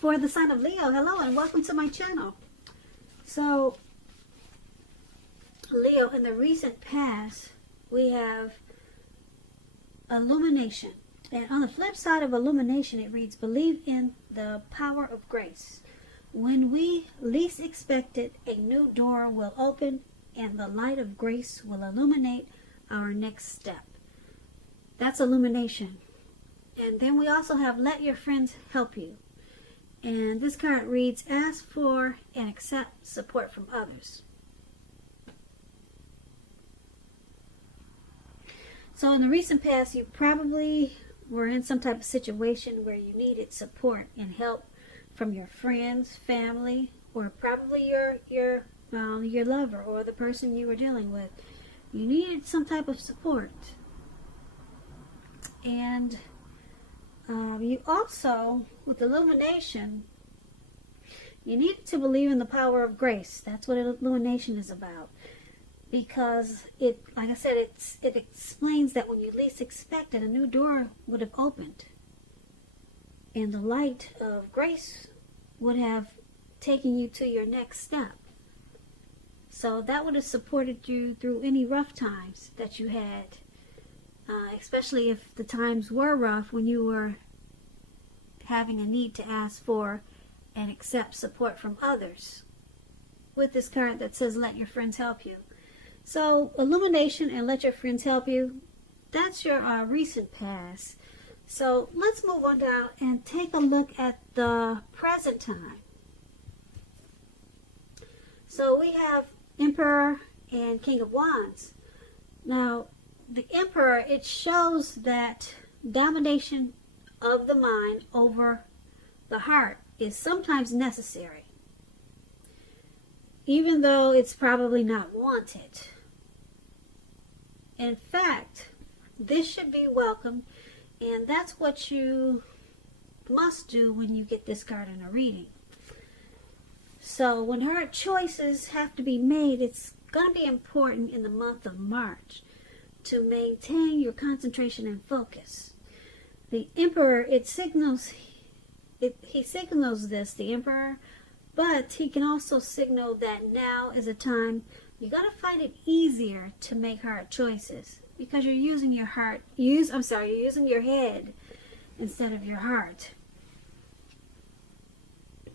For the sign of Leo, hello and welcome to my channel. So, Leo, in the recent past, we have illumination. And on the flip side of illumination, it reads, believe in the power of grace. When we least expect it, a new door will open and the light of grace will illuminate our next step. That's illumination. And then we also have let your friends help you. And this card reads, ask for and accept support from others. So in the recent past, you probably were in some type of situation where you needed support and help from your friends, family, or probably your lover or the person you were dealing with. You needed some type of support. And you also, with illumination, you need to believe in the power of grace. That's what illumination is about. Because it, like I said, it explains that when you least expect it, a new door would have opened. And the light of grace would have taken you to your next step. So that would have supported you through any rough times that you had. Especially if the times were rough when you were having a need to ask for and accept support from others. With this card that says, let your friends help you. So, illumination and let your friends help you, that's your recent past. So, let's move on down and take a look at the present time. So, we have Emperor and King of Wands. Now, the Emperor, it shows that domination of the mind over the heart is sometimes necessary, even though it's probably not wanted. In fact, this should be welcomed, and that's what you must do when you get this card in a reading. So when hard choices have to be made, it's going to be important in the month of March to maintain your concentration and focus. The Emperor, he signals this, the Emperor, but he can also signal that now is a time you got to find it easier to make hard choices because you're using your heart. You're using your head instead of your heart.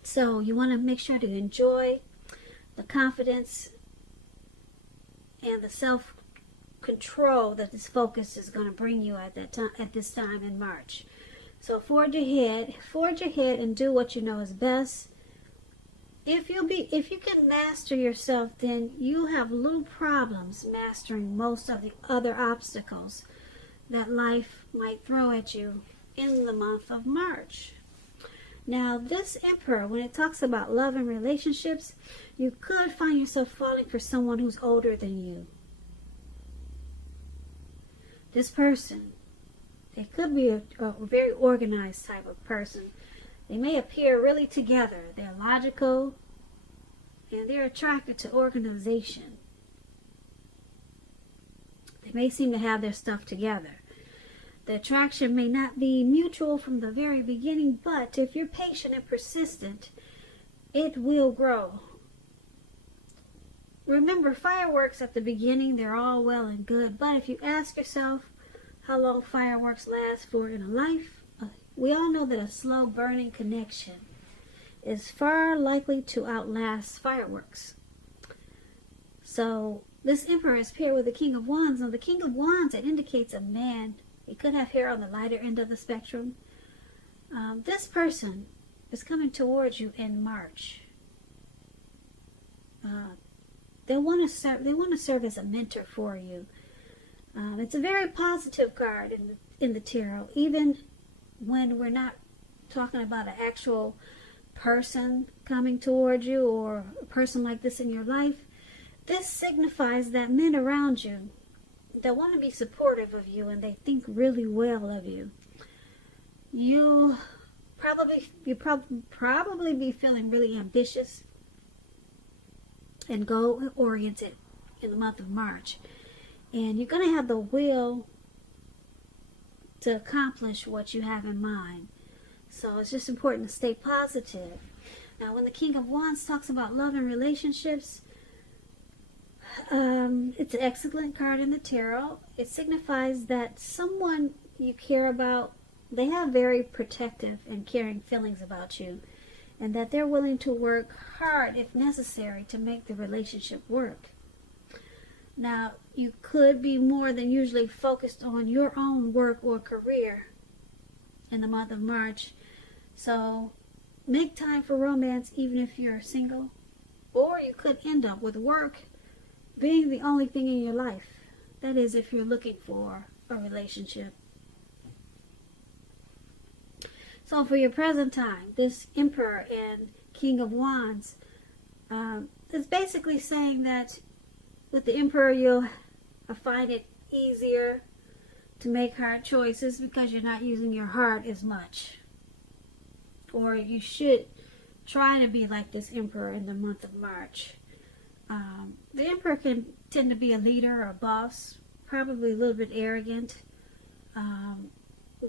So you want to make sure to enjoy the confidence and the self-control that this focus is going to bring you at this time in March. So forge ahead and do what you know is best. If you can master yourself, then you have little problems mastering most of the other obstacles that life might throw at you in the month of March. Now, this Emperor, when it talks about love and relationships, you could find yourself falling for someone who's older than you. This person, they could be a very organized type of person. They may appear really together. They're logical and they're attracted to organization. They may seem to have their stuff together. The attraction may not be mutual from the very beginning, but if you're patient and persistent, it will grow. Remember, fireworks at the beginning, they're all well and good, but if you ask yourself how long fireworks last for in a life, we all know that a slow burning connection is far likely to outlast fireworks. So this Emperor is paired with the King of Wands. Now the King of Wands, it indicates a man. He could have hair on the lighter end of the spectrum. This person is coming towards you in March. They want to serve as a mentor for you. It's a very positive card in the tarot, even when we're not talking about an actual person coming towards you or a person like this in your life. This signifies that men around you that want to be supportive of you and they think really well of you. You'll probably be feeling really ambitious and goal-oriented in the month of March. And you're going to have the will to accomplish what you have in mind. So it's just important to stay positive. Now, when the King of Wands talks about love and relationships, it's an excellent card in the tarot. It signifies that someone you care about, they have very protective and caring feelings about you, and that they're willing to work hard if necessary to make the relationship work. Now, you could be more than usually focused on your own work or career in the month of March. So make time for romance even if you're single. Or you could end up with work being the only thing in your life. That is, if you're looking for a relationship. So for your present time, this Emperor and King of Wands is basically saying that with the Emperor, you'll find it easier to make hard choices because you're not using your heart as much. Or you should try to be like this Emperor in the month of March. The Emperor can tend to be a leader or a boss, probably a little bit arrogant.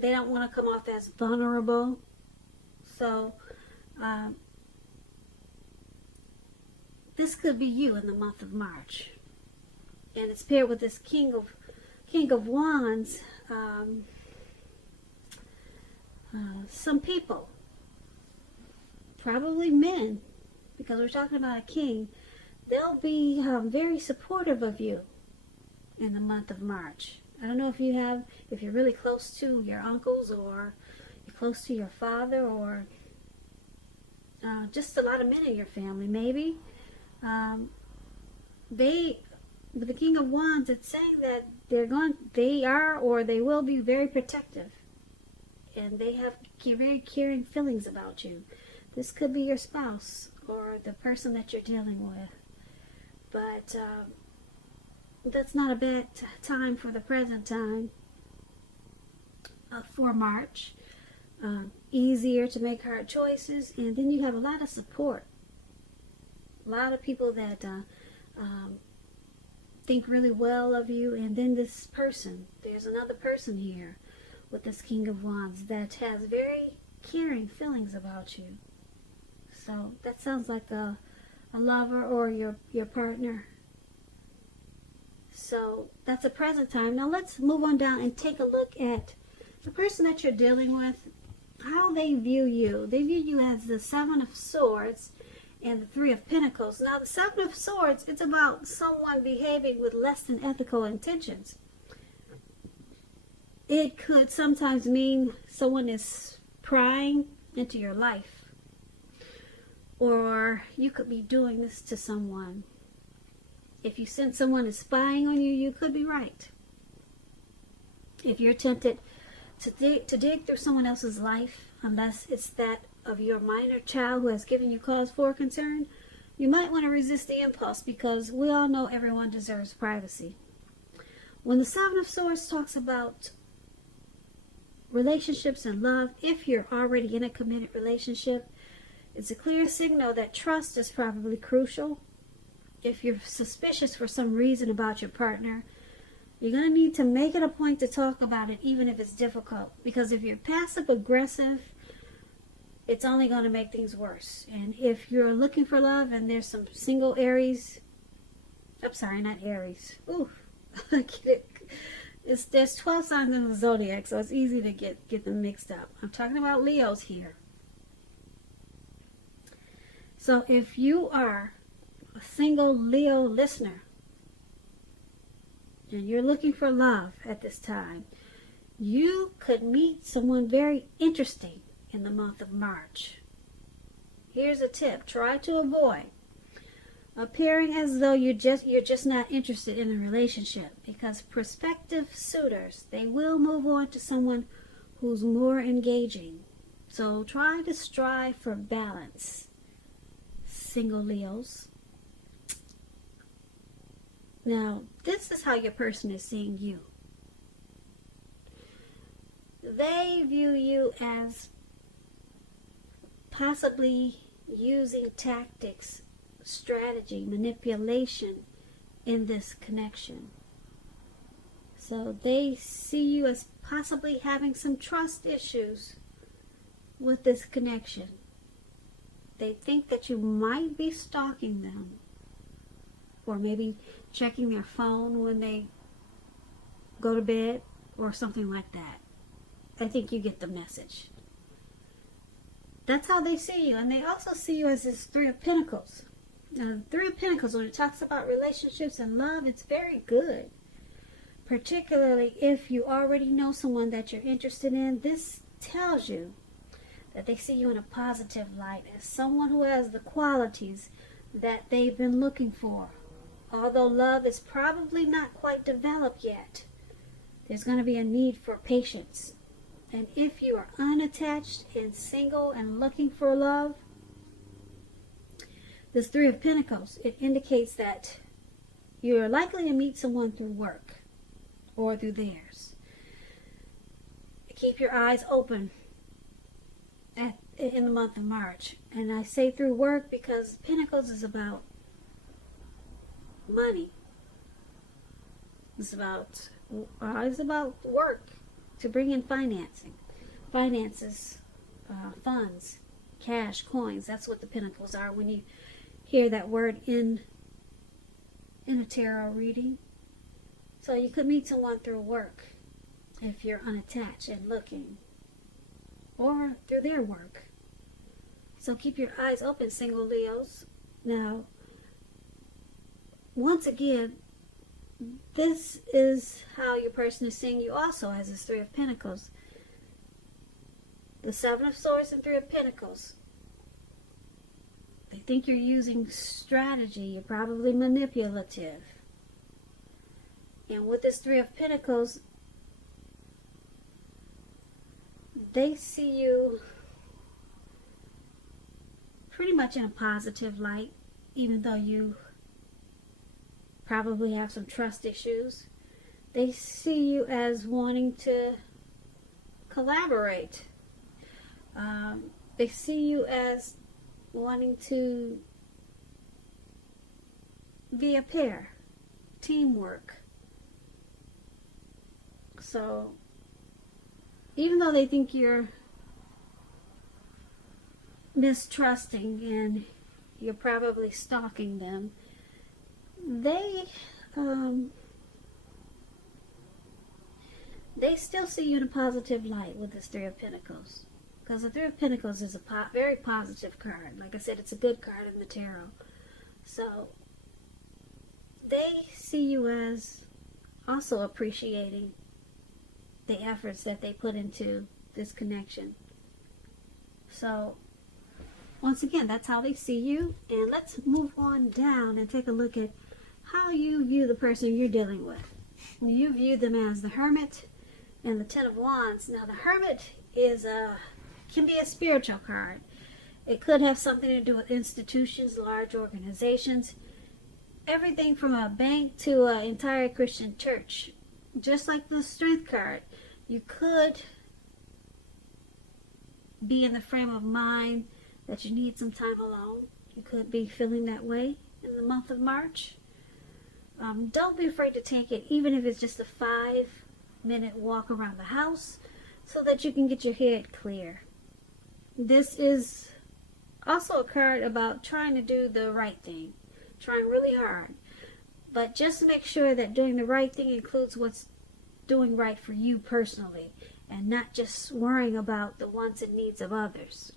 They don't want to come off as vulnerable. So this could be you in the month of March. And it's paired with this King of Wands. Some people, probably men, because we're talking about a king, they'll be very supportive of you in the month of March. I don't know if you're really close to your uncles, or you're close to your father, or just a lot of men in your family, maybe. With the King of Wands, it's saying that they are or they will be very protective, and they have very caring feelings about you. This could be your spouse or the person that you're dealing with. But that's not a bad time for the present time for March. Easier to make hard choices, and then you have a lot of support. A lot of people that think really well of you, and then this person, there's another person here with this King of Wands that has very caring feelings about you. So that sounds like a lover or your partner. So that's a present time. Now let's move on down and take a look at the person that you're dealing with, how they view you. They view you as the Seven of Swords and the Three of Pentacles. Now the Seven of Swords, it's about someone behaving with less than ethical intentions. It could sometimes mean someone is prying into your life. Or you could be doing this to someone. If you sense someone is spying on you, you could be right. If you're tempted to dig through someone else's life, unless it's that of your minor child who has given you cause for concern, you might want to resist the impulse, because we all know everyone deserves privacy. When the Seven of Swords talks about relationships and love, if you're already in a committed relationship, it's a clear signal that trust is probably crucial. If you're suspicious for some reason about your partner, you're going to need to make it a point to talk about it, even if it's difficult. Because if you're passive aggressive, it's only going to make things worse. And if you're looking for love and there's some single Aries, I'm sorry, not Aries. Ooh, there's 12 signs in the zodiac, so it's easy to get them mixed up. I'm talking about Leos here. So if you are a single Leo listener and you're looking for love at this time, you could meet someone very interesting in the month of March. Here's a tip. Try to avoid appearing as though you're just not interested in a relationship, because prospective suitors, they will move on to someone who's more engaging. So try to strive for balance, single Leos. Now, this is how your person is seeing you. They view you as possibly using tactics, strategy, manipulation in this connection. So they see you as possibly having some trust issues with this connection. They think that you might be stalking them, or maybe checking their phone when they go to bed, or something like that. I think you get the message. That's how they see you. And they also see you as this Three of Pentacles. Now, the Three of Pentacles, when it talks about relationships and love, it's very good. Particularly if you already know someone that you're interested in. This tells you that they see you in a positive light, as someone who has the qualities that they've been looking for. Although love is probably not quite developed yet, there's going to be a need for patience. And if you are unattached and single and looking for love, this Three of Pentacles, it indicates that you're likely to meet someone through work or through theirs. Keep your eyes open in the month of March. And I say through work because Pentacles is about money. It's about work to bring in finances, funds, cash, coins. That's what the Pentacles are when you hear that word in a tarot reading. So you could meet someone through work if you're unattached and looking, or through their work. So keep your eyes open, single Leos. Now, once again, this is how your person is seeing you also, as this Three of Pentacles. The Seven of Swords and Three of Pentacles. They think you're using strategy. You're probably manipulative. And with this Three of Pentacles, they see you pretty much in a positive light, even though you probably have some trust issues. They see you as wanting to collaborate. They see you as wanting to be a pair, teamwork. So, even though they think you're mistrusting and you're probably stalking them, they still see you in a positive light with this Three of Pentacles. Because the Three of Pentacles is a very positive card. Like I said, it's a good card in the tarot. So, they see you as also appreciating the efforts that they put into this connection. So, once again, that's how they see you. And let's move on down and take a look at how you view the person you're dealing with. You view them as the Hermit and the Ten of Wands. Now, the Hermit can be a spiritual card. It could have something to do with institutions, large organizations, everything from a bank to an entire Christian church. Just like the Strength card, you could be in the frame of mind that you need some time alone. You could be feeling that way in the month of March. Don't be afraid to take it, even if it's just a 5-minute walk around the house, so that you can get your head clear. This is also a card about trying to do the right thing, trying really hard. But just make sure that doing the right thing includes what's doing right for you personally, and not just worrying about the wants and needs of others.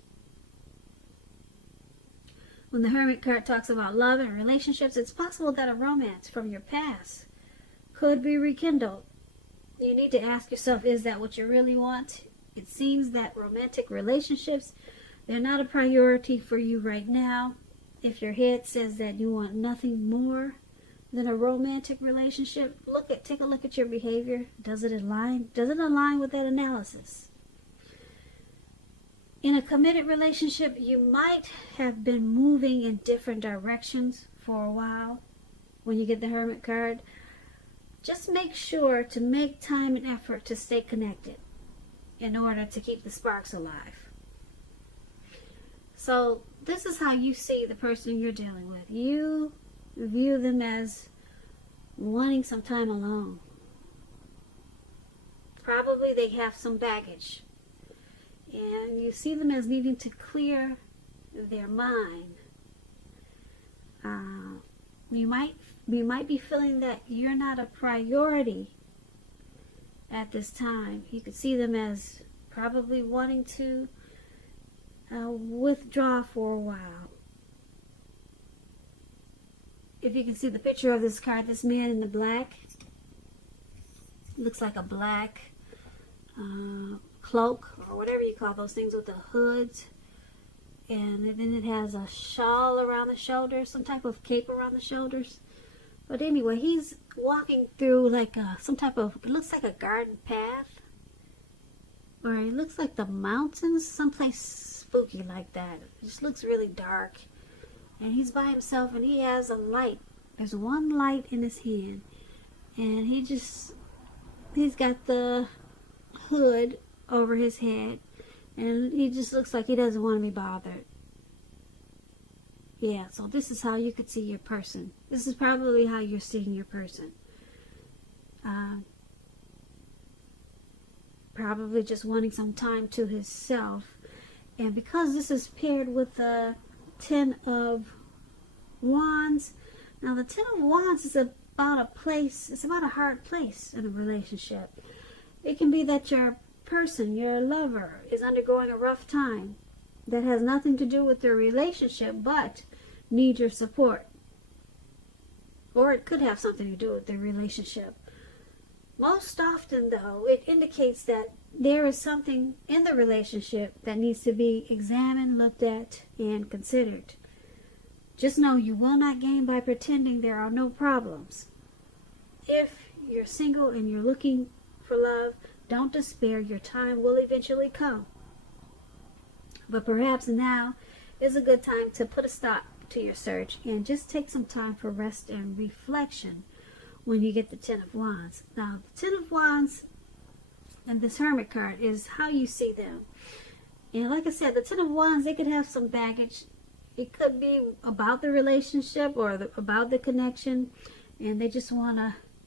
When the Hermit card talks about love and relationships, it's possible that a romance from your past could be rekindled. You need to ask yourself, is that what you really want? It seems that romantic relationships, they're not a priority for you right now. If your head says that you want nothing more than a romantic relationship, take a look at your behavior. Does it align with that analysis? In a committed relationship, you might have been moving in different directions for a while. When you get the Hermit card, just make sure to make time and effort to stay connected in order to keep the sparks alive. So this is how you see the person you're dealing with. You view them as wanting some time alone. Probably they have some baggage. And you see them as needing to clear their mind. You might be feeling that you're not a priority at this time. You could see them as probably wanting to withdraw for a while. If you can see the picture of this card, this man in the black, looks like a black cloak or whatever you call those things with the hoods, and then it has a shawl around the shoulders, some type of cape around the shoulders. But anyway, he's walking through like some type of, it looks like a garden path, or it looks like the mountains, someplace spooky like that. It just looks really dark, and he's by himself, and he has a light. There's one light in his hand, and he's got the hood over his head, and he just looks like he doesn't want to be bothered. Yeah, so this is how you could see your person. This is probably how you're seeing your person. Probably just wanting some time to himself. And because this is paired with the Ten of Wands, now the Ten of Wands is about a place, it's about a hard place in a relationship. It can be that your person, your lover, is undergoing a rough time that has nothing to do with their relationship, but need your support. Or it could have something to do with their relationship. Most often, though, it indicates that there is something in the relationship that needs to be examined, looked at, and considered. Just know you will not gain by pretending there are no problems. If you're single and you're looking for love, don't despair. Your time will eventually come. But perhaps now is a good time to put a stop to your search and just take some time for rest and reflection when you get the Ten of Wands. Now, the Ten of Wands and this Hermit card is how you see them. And like I said, the Ten of Wands, they could have some baggage. It could be about the relationship or about the connection, and they just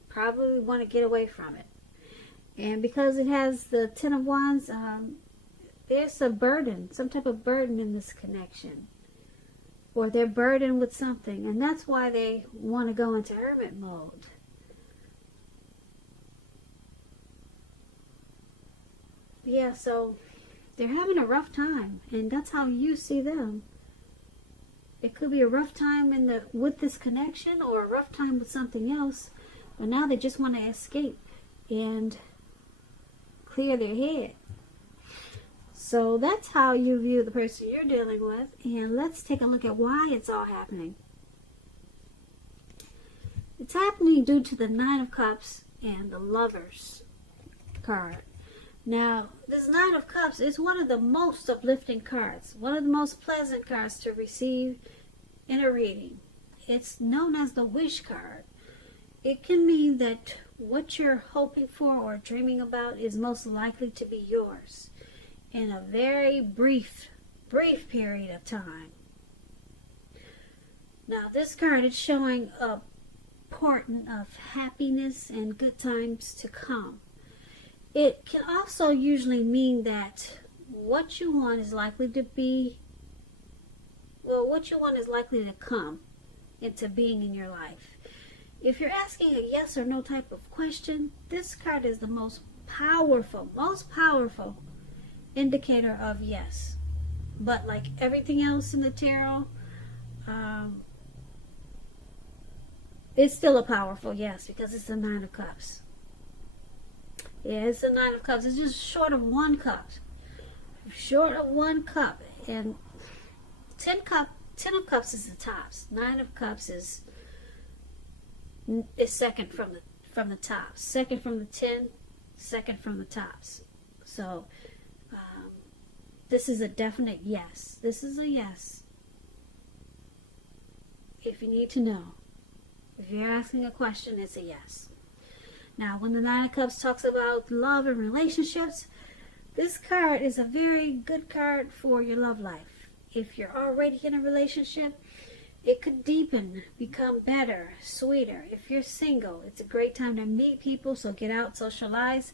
probably want to get away from it. And because it has the Ten of Wands, there's a burden, some type of burden in this connection. Or they're burdened with something, and that's why they want to go into hermit mode. Yeah, so they're having a rough time, and that's how you see them. It could be a rough time with this connection, or a rough time with something else, but now they just want to escape and clear their head. So that's how you view the person you're dealing with, and let's take a look at why it's all happening. It's happening due to the Nine of Cups and the Lovers card. Now, this Nine of Cups is one of the most uplifting cards, one of the most pleasant cards to receive in a reading. It's known as the Wish card. It can mean that what you're hoping for or dreaming about is most likely to be yours in a very brief period of time. Now, this card is showing a portent of happiness and good times to come. It can also usually mean that what you want is likely to come into being in your life. If you're asking a yes or no type of question, this card is the most powerful indicator of yes. But like everything else in the tarot, it's still a powerful yes, because it's the Nine of Cups. Yeah, it's the Nine of Cups. It's just short of one cup. Short of one cup. And Ten of Cups is the tops. Nine of Cups is second from the tops. Second from the 10, second from the tops. So this is a definite yes. This is a yes. If you need to know. If you're asking a question, it's a yes. Now, when the Nine of Cups talks about love and relationships, this card is a very good card for your love life. If you're already in a relationship, it could deepen, become better, sweeter. If you're single, it's a great time to meet people, so get out, socialize,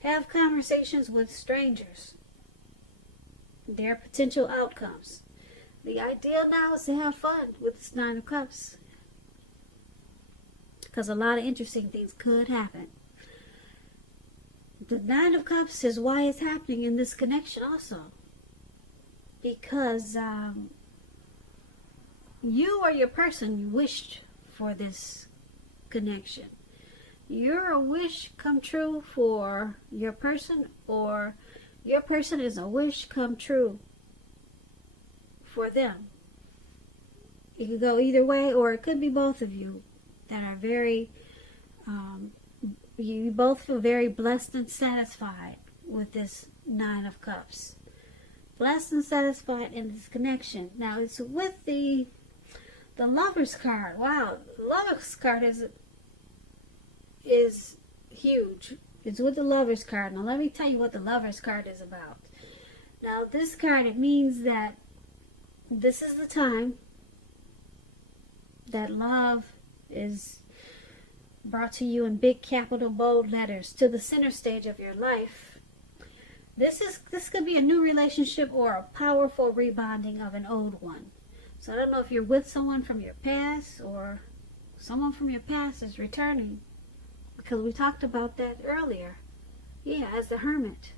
have conversations with strangers. There are potential outcomes. The ideal now is to have fun with this Nine of Cups, because a lot of interesting things could happen. The Nine of Cups is why it's happening in this connection also. Because you or your person wished for this connection. You're a wish come true for your person, or your person is a wish come true for them. It could go either way, or it could be both of you that are very, you both feel very blessed and satisfied with this Nine of Cups. Blessed and satisfied in this connection. Now it's with the Lover's card. Wow, the Lover's card is huge. It's with the Lover's card. Now let me tell you what the Lover's card is about. Now this card, it means that this is the time that love is brought to you in big capital bold letters to the center stage of your life. This could be a new relationship or a powerful rebonding of an old one. So I don't know if you're with someone from your past, or someone from your past is returning, because we talked about that earlier. Yeah, as the Hermit.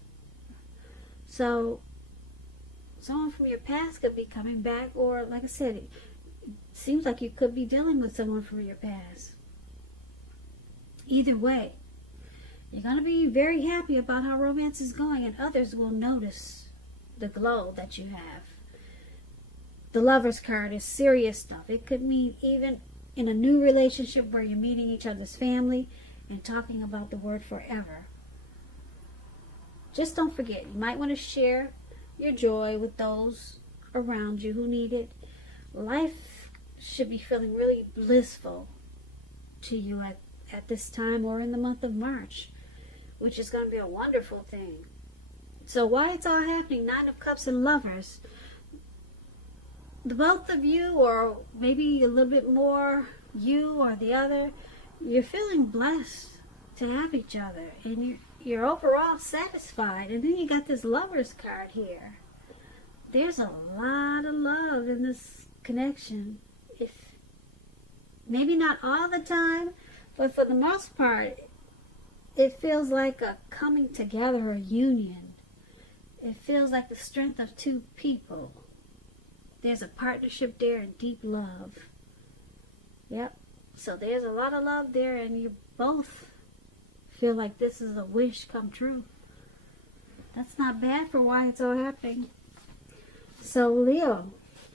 So someone from your past could be coming back, or like I said, it seems like you could be dealing with someone from your past. Either way, you're going to be very happy about how romance is going, and others will notice the glow that you have. The Lover's card is serious stuff. It could mean even in a new relationship where you're meeting each other's family and talking about the word forever. Just don't forget, you might want to share your joy with those around you who need it. Life should be feeling really blissful to you at this time, or in the month of March, which is going to be a wonderful thing. So why it's all happening, Nine of Cups and Lovers, the both of you, or maybe a little bit more you or the other, you're feeling blessed to have each other, and you're overall satisfied. And then you got this Lover's card here. There's a lot of love in this connection. If maybe not all the time, but for the most part, it feels like a coming together, a union. It feels like the strength of two people. There's a partnership there and deep love. Yep. So there's a lot of love there, and you both feel like this is a wish come true. That's not bad for why it's all happening. So Leo,